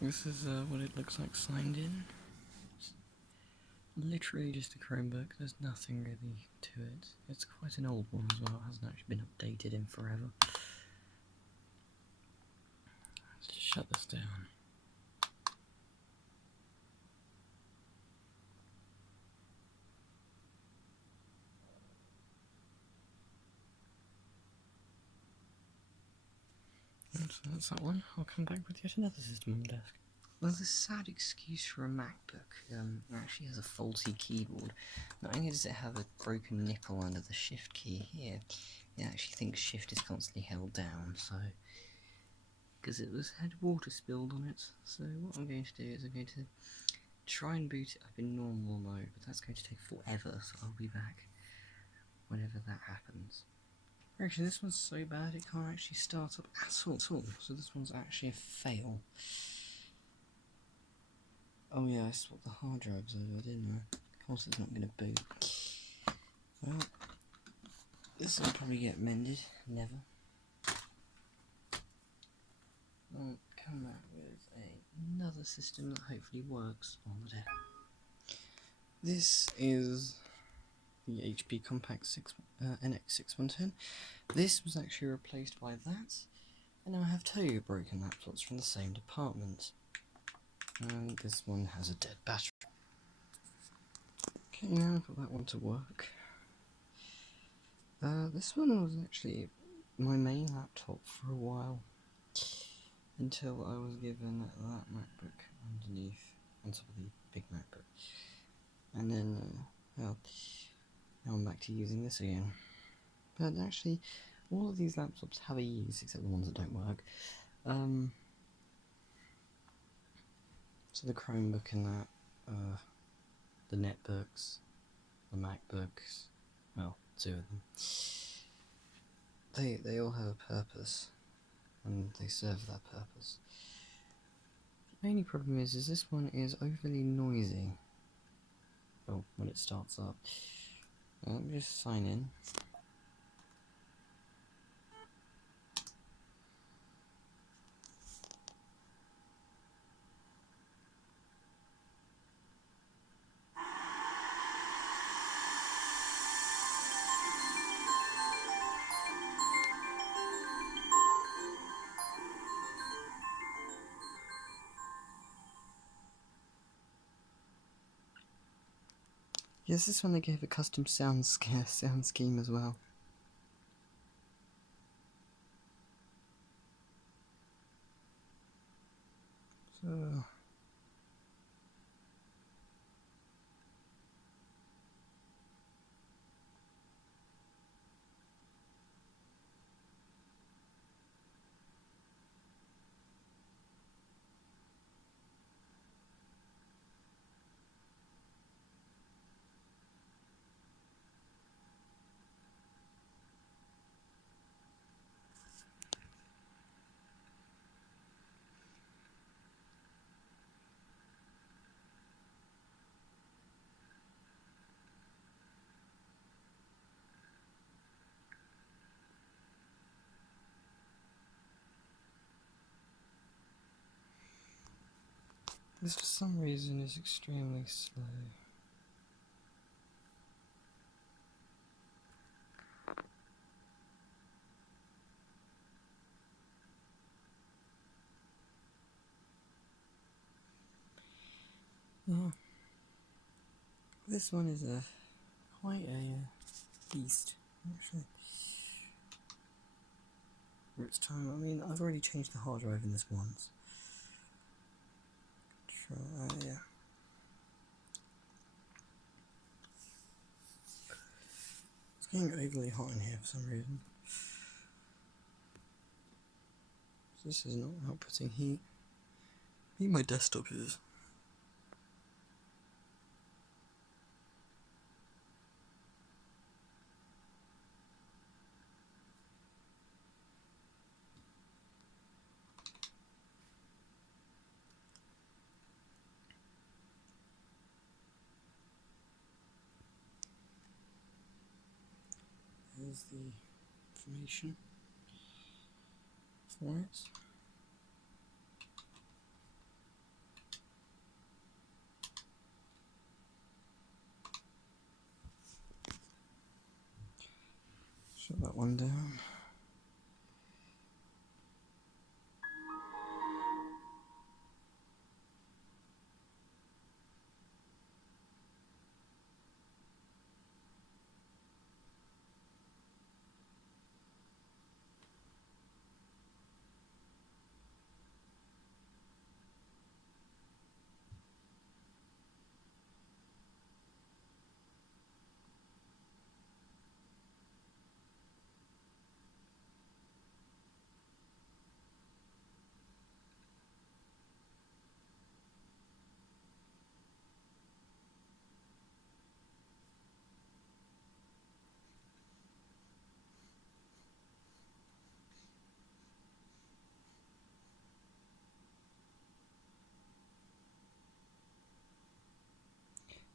This is what it looks like signed in. It's literally just a Chromebook, there's nothing really to it. It's quite an old one as well, it hasn't actually been updated in forever. Let's just shut this down. So that's that one. I'll come back with yet another system on the desk. Well, the sad excuse for a MacBook it actually has a faulty keyboard. Not only does it have a broken nipple under the shift key here, it actually thinks shift is constantly held down, so... because it had water spilled on it. So what I'm going to do is I'm going to try and boot it up in normal mode, but that's going to take forever, so I'll be back whenever that happens. Actually, this one's so bad it can't actually start up at all, so this one's actually a fail. Oh yeah, I swapped the hard drives over, didn't I? Of course it's not going to boot. Well, this will probably get mended. Never. I'll come back with another system that hopefully works on the desk. This is the HP Compaq NX6110. This was actually replaced by that, and now I have two broken laptops from the same department. And this one has a dead battery. Okay, now I've got that one to work. This one was actually my main laptop for a while, until I was given that MacBook underneath, on top of the big MacBook. And then, well, now I'm back to using this again. But actually, all of these laptops have a use, except the ones that don't work. So the Chromebook and that, the netbooks, the MacBooks, well, two of them, they all have a purpose, and they serve that purpose. The only problem is this one is overly noisy. Well, when it starts up. Let me just sign in. Yes, this one they gave a custom sound scheme as well. So... this, for some reason, is extremely slow. Yeah. This one is quite a beast, actually. For its time, I mean, I've already changed the hard drive in this once. Yeah. It's getting overly hot in here for some reason. This is not outputting heat. I think my desktop is. Here's the information for it. Shut that one down.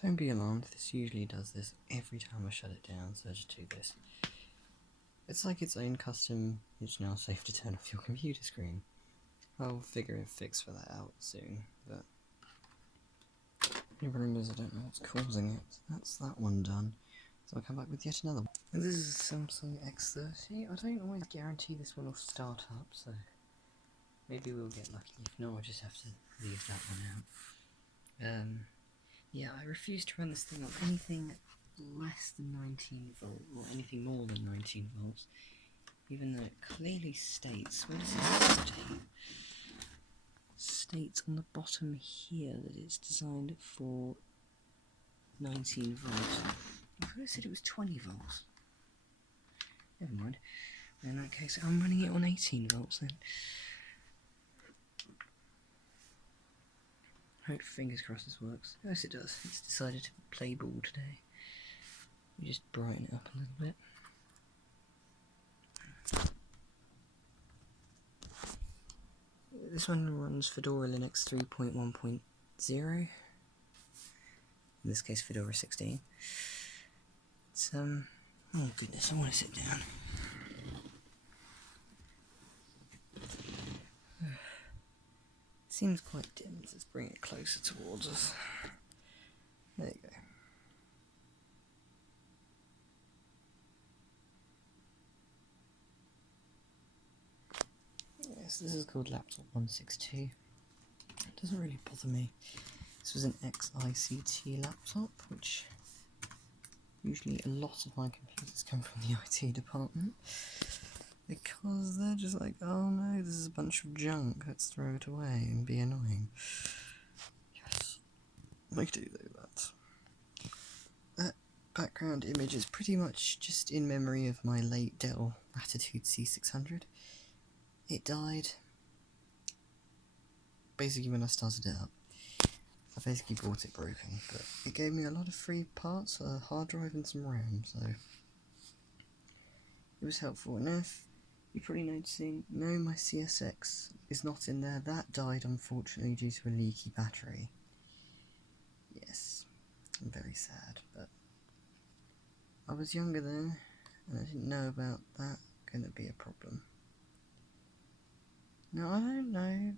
Don't be alarmed, this usually does this every time I shut it down, so just do this. It's like its own custom, it's now safe to turn off your computer screen. I'll figure a fix for that out soon, but the problem is I don't know what's causing it. That's that one done, so I'll come back with yet another one. And this is a Samsung X30. I don't always guarantee this one will start up, so maybe we'll get lucky. If not, I'll just have to leave that one out. Yeah, I refuse to run this thing on anything less than 19 volts, or anything more than 19 volts, even though it clearly states, where does it state? States on the bottom here that it's designed for 19 volts. I thought it said it was 20 volts. Never mind. In that case, I'm running it on 18 volts then. Hope, fingers crossed this works. Yes, it does. It's decided to play ball today. We just brighten it up a little bit. This one runs Fedora Linux 3.1.0. In this case, Fedora 16. It's, oh goodness, I want to sit down. Seems quite dim, let's bring it closer towards us. There you go. Yes, this is called Laptop 162. It doesn't really bother me. This was an XICT laptop, which usually a lot of my computers come from the IT department. Because they're just like, oh no, this is a bunch of junk, let's throw it away and be annoying. Yes, I do that. That background image is pretty much just in memory of my late Dell Latitude C600. It died basically when I started it up. I basically bought it broken, but it gave me a lot of free parts, a hard drive and some RAM, so it was helpful enough. You're probably noticing, no, my CSX is not in there. That died, unfortunately, due to a leaky battery. Yes, I'm very sad, but I was younger then, and I didn't know about that going to be a problem. Now, I don't know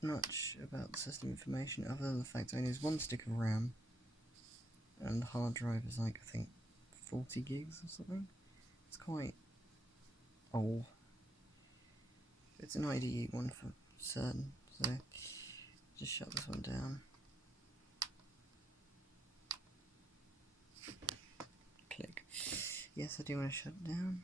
much about the system information other than the fact I only has one stick of RAM, and the hard drive is like, I think, 40 gigs or something. It's quite old. It's an IDE one for certain, so just shut this one down. Click. Yes, I do want to shut it down.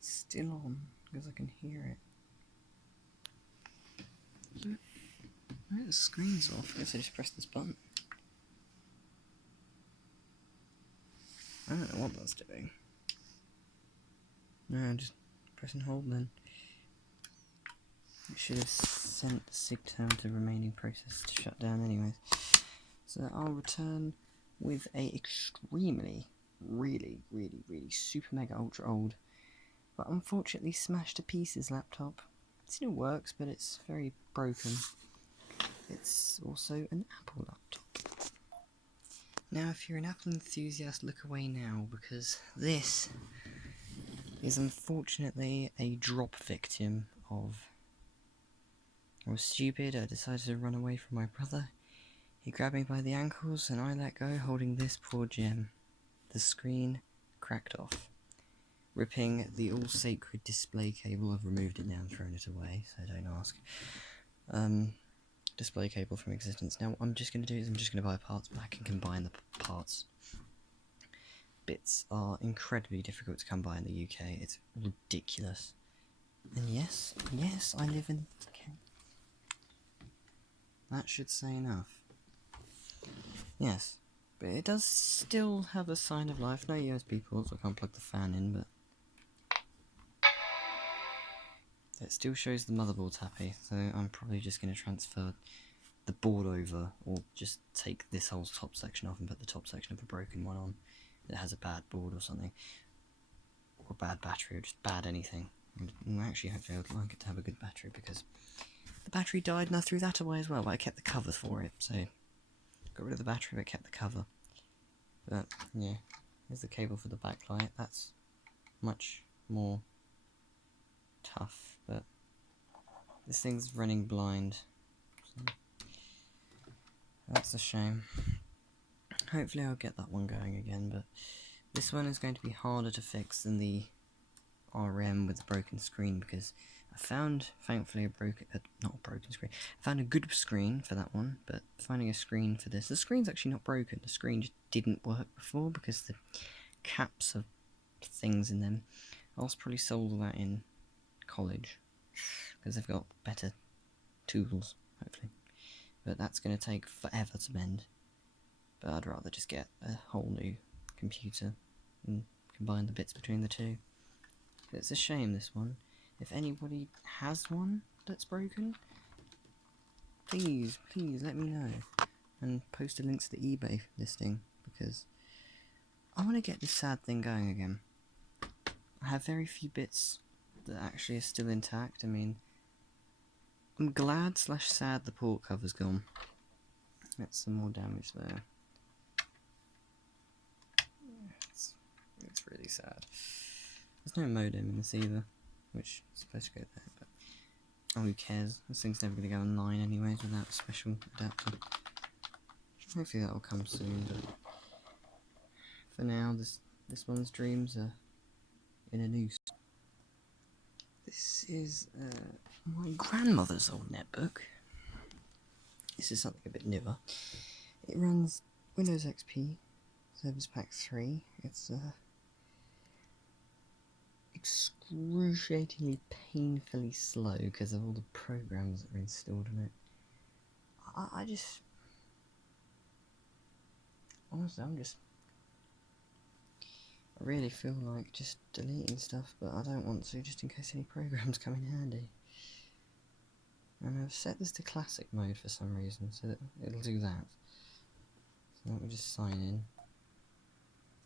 Still on, because I can hear it. Oh, the screen's off. I guess I just pressed this button. I don't know what that's doing. No, I'm just press and hold then. It should have sent the SIGTERM to remaining process to shut down anyways. So I'll return with a extremely, really super mega ultra old, but unfortunately smashed to pieces laptop. It still works, but it's very broken. It's also an Apple laptop. Now, if you're an Apple enthusiast, look away now, because this is unfortunately a drop victim of... I was stupid, I decided to run away from my brother. He grabbed me by the ankles, and I let go, holding this poor gem. The screen cracked off, ripping the all-sacred display cable. I've removed it now and thrown it away, so don't ask. Display cable from existence. Now what I'm just going to do is I'm just going to buy parts back and combine the parts. Bits are incredibly difficult to come by in the UK. It's ridiculous. And yes, I live in... Okay. That should say enough. Yes, but it does still have a sign of life. No USB ports, I can't plug the fan in, but... It still shows the motherboard's happy, so I'm probably just going to transfer the board over, or just take this whole top section off and put the top section of a broken one on that has a bad board or something, or a bad battery, or just bad anything. And actually, hopefully I'd like it to have a good battery, because the battery died and I threw that away as well, but I kept the cover for it, so got rid of the battery but kept the cover. But yeah, here's the cable for the backlight. That's much more tough, but this thing's running blind, so that's a shame. Hopefully I'll get that one going again, but this one is going to be harder to fix than the RM with the broken screen, because I found, thankfully, not a broken screen. I found a good screen for that one, but finding a screen for this, the screen's actually not broken. The screen just didn't work before because the caps have things in them. I'll probably solve that in college, because they've got better tools, hopefully. But that's going to take forever to mend. But I'd rather just get a whole new computer and combine the bits between the two. But it's a shame, this one. If anybody has one that's broken, please let me know. And post a link to the eBay listing, because I want to get this sad thing going again. I have very few bits that actually are still intact. I mean, I'm glad / sad the port cover's gone. That's some more damage there. It's really sad. There's no modem in this either, which is supposed to go there, but oh, who cares? This thing's never going to go online anyways without a special adapter. Hopefully that will come soon, but for now, this one's dreams are in a noose. This is my grandmother's old netbook. This is something a bit newer. It runs Windows XP, Service Pack 3. It's excruciatingly painfully slow because of all the programs that are installed in it. I just... Honestly, I really feel like just deleting stuff, but I don't want to, just in case any programs come in handy. And I've set this to classic mode for some reason, so that it'll do that. So let me just sign in.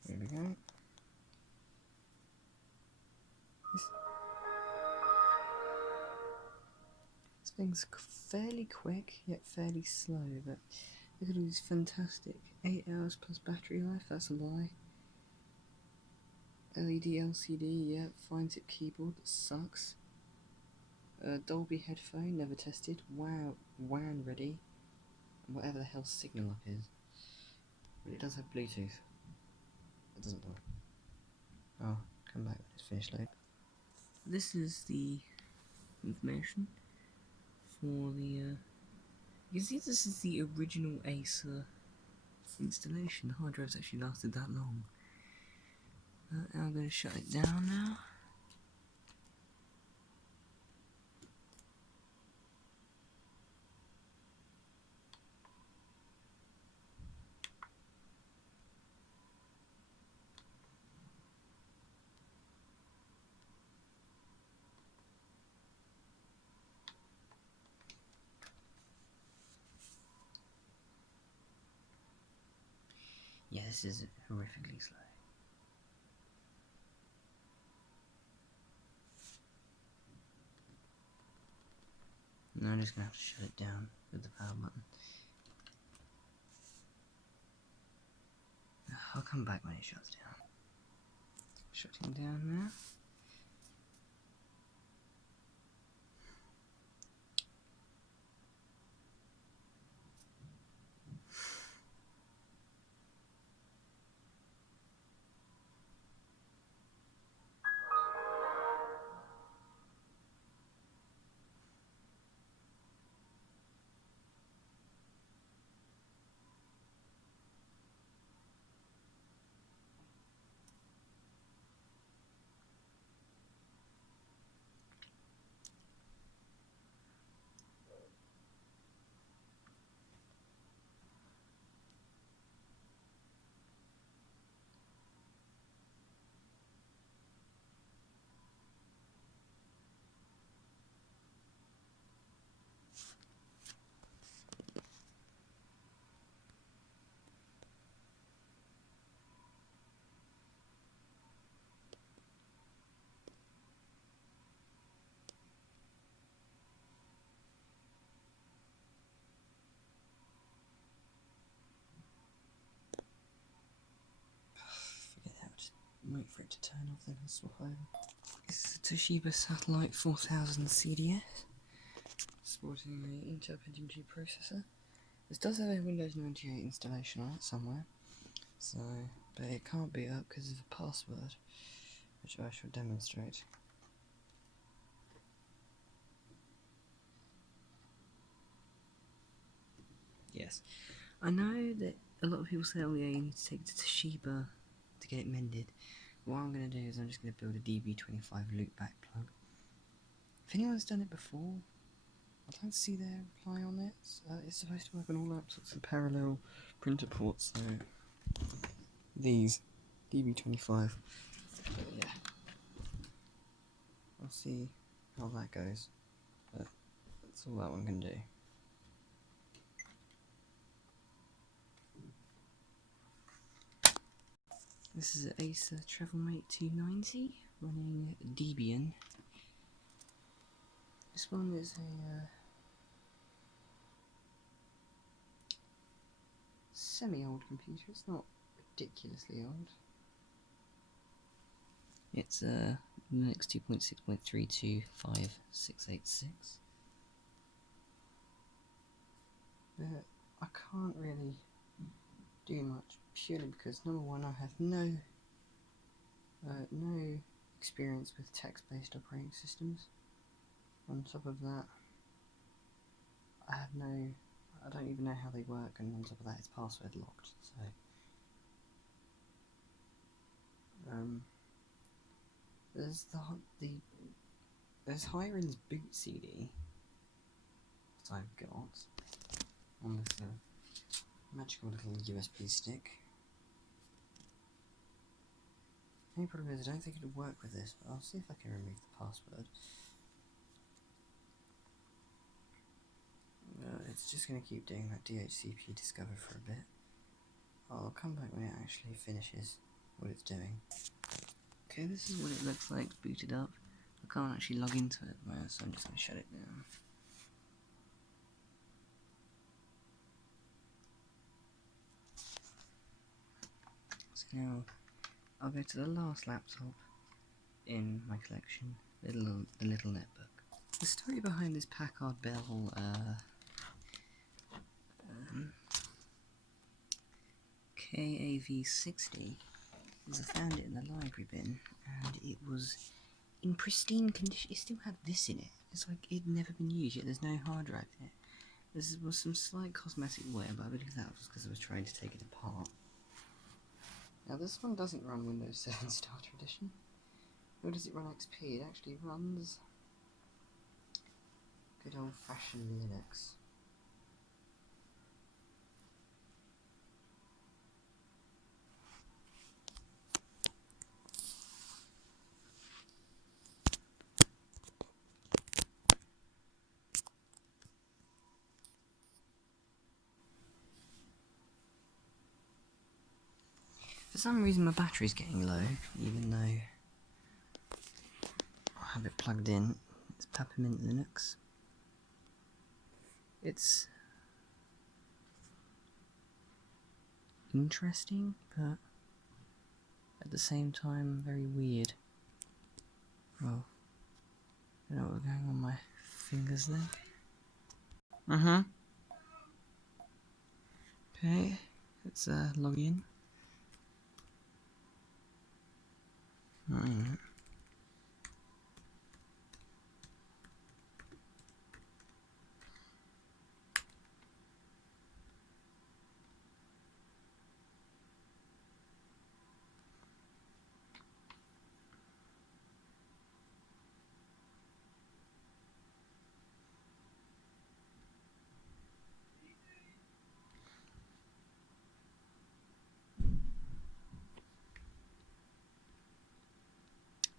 There we go. This thing's fairly quick, yet fairly slow, but look at all these fantastic 8 hours plus battery life, that's a lie. LED LCD, yeah, fine tip keyboard, that sucks. Dolby headphone, never tested. Wow, WAN ready. And whatever the hell Signal Up is. But it does have Bluetooth. It doesn't work. Oh, come back when it's finished load. This is the information for the, you can see this is the original Acer installation. The hard drive's actually lasted that long. I'm going to shut it down now. Yeah, this is horrifically slow. Now I'm just going to have to shut it down with the power button. I'll come back when it shuts down. Shutting down now. Forget that, just wait for it to turn off, then I'll swap over. This is a Toshiba Satellite 4000 CDS, sporting an Intel Pentium G processor. This does have a Windows 98 installation on it somewhere, so, but it can't be up because of a password, which I shall demonstrate. Yes, I know that a lot of people say, oh yeah, you need to take it to Toshiba to get it mended. What I'm going to do is I'm just going to build a DB25 loopback plug. If anyone's done it before, I'd like to see their reply on it. It's supposed to work on all laptops with parallel printer ports, so these DB25. But yeah, I'll see how that goes. But that's all that one can do. This is an Acer Travelmate 290 running Debian. This one is a semi-old computer. It's not ridiculously old. It's Linux 2.6.325.686. I can't really do much, purely because number one, I have no experience with text-based operating systems. On top of that, I don't even know how they work, and on top of that, it's password locked. So, there's Hiren's boot CD that I've got on this magical little USB stick. The only problem is I don't think it'll work with this, but I'll see if I can remove the password. It's just going to keep doing that DHCP discover for a bit. I'll come back when it actually finishes what it's doing. Okay, this is what it looks like booted up. I can't actually log into it, so I'm just going to shut it down. So now I'll go to the last laptop in my collection, the little netbook. The story behind this Packard Bell KAV60 is I found it in the library bin, and it was in pristine condition. It still had this in it. It's like it'd never been used, yet there's no hard drive in it. There was some slight cosmetic wear, but I believe that was because I was trying to take it apart. Now this one doesn't run Windows 7 Starter Edition, nor does it run XP. It actually runs good old-fashioned Linux. For some reason my battery's getting low, even though I have it plugged in. It's Peppermint Linux. It's interesting, but at the same time very weird. Oh, I don't know what's going on my fingers there. Okay, let's log in. Alright.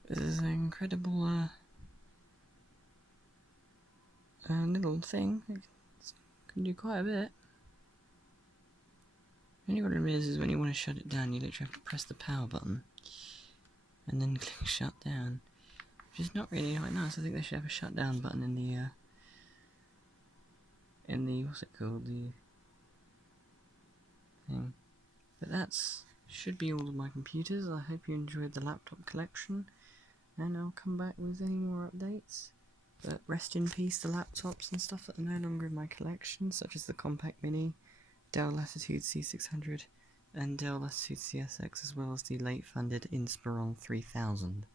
This is an incredible little thing. It can do quite a bit. The only problem is when you want to shut it down, you literally have to press the power button and then click shut down, which is not really quite nice. I think they should have a shutdown button in the what's it called, the thing. But that's should be all of my computers. I hope you enjoyed the laptop collection, and I'll come back with any more updates. But rest in peace the laptops and stuff that are no longer in my collection, such as the Compaq Mini, Dell Latitude C600, and Dell Latitude CSX, as well as the late funded Inspiron 3000.